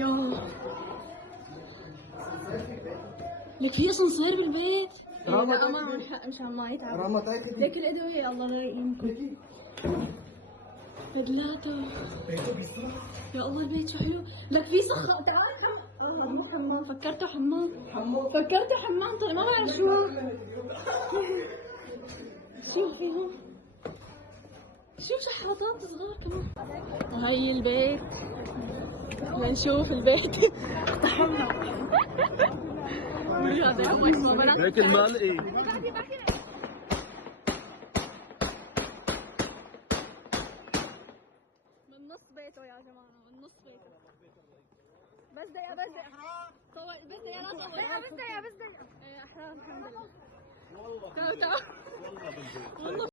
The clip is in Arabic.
يا لك في اسانسير بالبيت؟ لا مش عم يتعب راما تاكل ليك الادوية الله لا يمكن هدلاته. يا الله البيت شو حلو. لك في صخة. تعال مو حمام. فكرته حمام. فكرته حمام. طيب ما بعرف شو فيهم. شو شحاطات صغار كمان. وهي البيت لنشوف البيت. طحنا. هيك المال ايه؟ من نص بيته يا جماعة، من نص بيته. بس دقيقة صور. بس دقيقة لا صور. بس دقيقة. ايه أحرار الحمد لله. والله تعالوا. والله